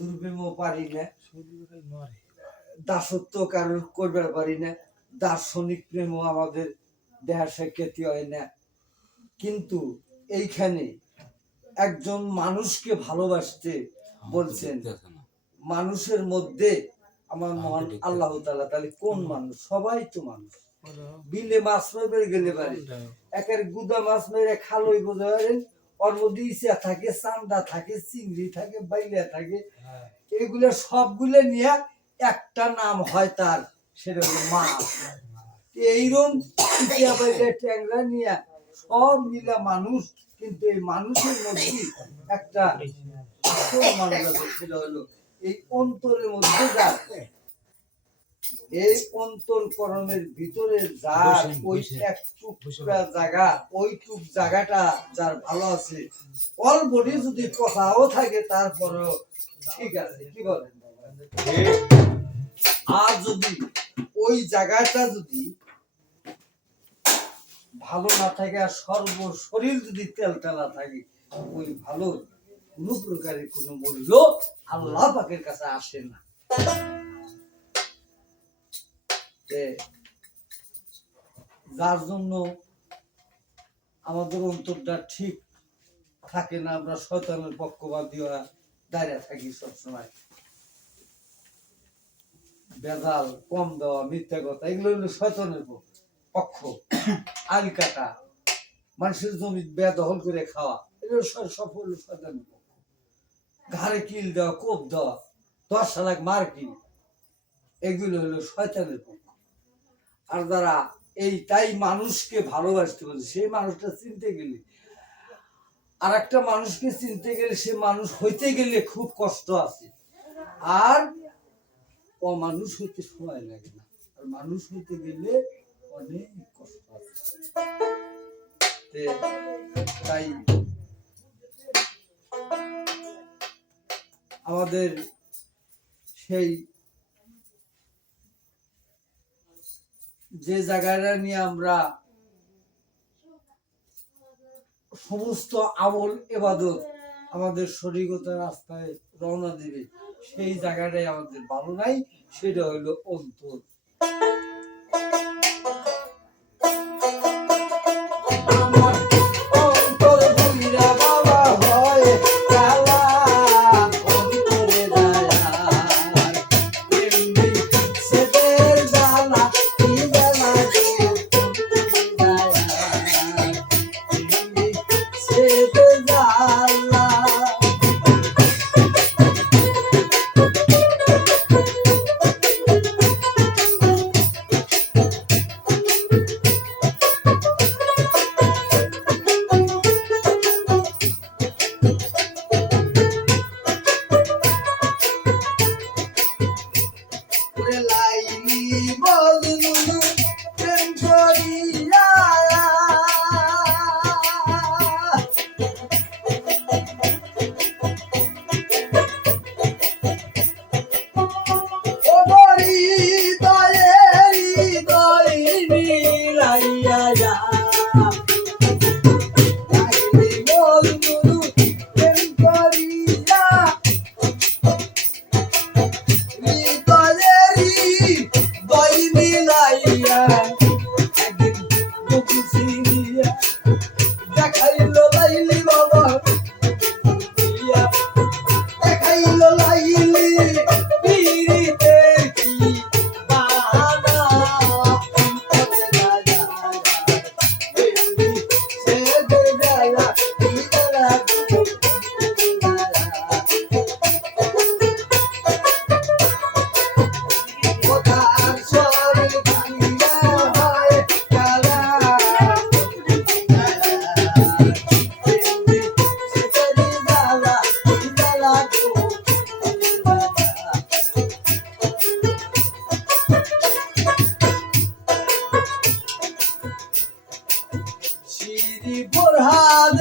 বধুর প্রেমও পারি না, দাসত্ব কারোর করবার পারি না, দার্শনিক প্রেমও আমাদের দেহার স্বীকৃতি হয় না। কিন্তু এইখানে একজন মানুষকে ভালোবাসতে বলছেন, মানুষের মধ্যে আমার মহান আল্লাহ তাআলা, তাহলে কোন মানুষ? সবাই তো মানুষ। বিলে মাছ মেরে গেলে পারে, একের গুদা মাছ মেরে খালই বোঝা পারেন, ওর মধ্যে ইচা থাকে, চান্দা থাকে, চিংড়ি থাকে, বাইলা থাকে, এগুলো সবগুলো নিয়ে একটা নাম হয় তার, সেটা হলো মাছ। এইরকম ইচা বাইলা ট্যাংরা নিয়ে সব মিলে মানুষ, কিন্তু এই মানুষের মধ্যে একটা মানুষ আছে, সেটা হলো এই অন্তরের মধ্যে যার, এই অন্তরকরণের ভিতরে যার ওই এক টুকরা জায়গা, ওইটুক জায়গাটা যার ভালো আছে, অলবডি যদি কথাও থাকে তারপরেও ঠিক আছে, কি বলেন? আর যদি ওই জায়গাটা যদি ভালো না থাকে, আর সর্বশরীর যদি তেলতেলা থাকে, ওই ভালো কোনো প্রকারের কোনো মূল্য আল্লাহ পাকের কাছে আসে না। যার জন্য আমাদের অন্তরটা ঠিক থাকে না, আমরা শয়তানের পক্ষপাতী হয়ে দাঁড়িয়ে থাকি সবসময়। বেজাল, কম দেওয়া, মিথ্যা কথা, এগুলো হলো শয়তানের পক্ষ। আল কাটা, মানুষের জমি বেদখল করে খাওয়া, এগুলো সব হলো শয়তানের পক্ষ। ঘাড়ে কিল দেওয়া, কোপ দেওয়া, 10 লাখ মার্কিন, এগুলো হলো শয়তানের পক্ষ। আর যারা এই তাই মানুষকে ভালোবাসতে বলে, সেই মানুষটা চিনতে গেলে, আর একটা মানুষকে চিনতে গেলে, সে মানুষ হইতে গেলে খুব কষ্ট আছে, আর অমানুষ হইতে সময় লাগে না, আর মানুষ হইতে গেলে অনেক কষ্ট আছে। তাই আমাদের সেই যে জায়গাটা নিয়ে আমরা সমস্ত আমল ইবাদত আমাদের শরীয়তের রাস্তায় রওনা দিবে, সেই জায়গাটাই আমাদের ভালো নাই, সেটা হইলো অন্তর। Burhan,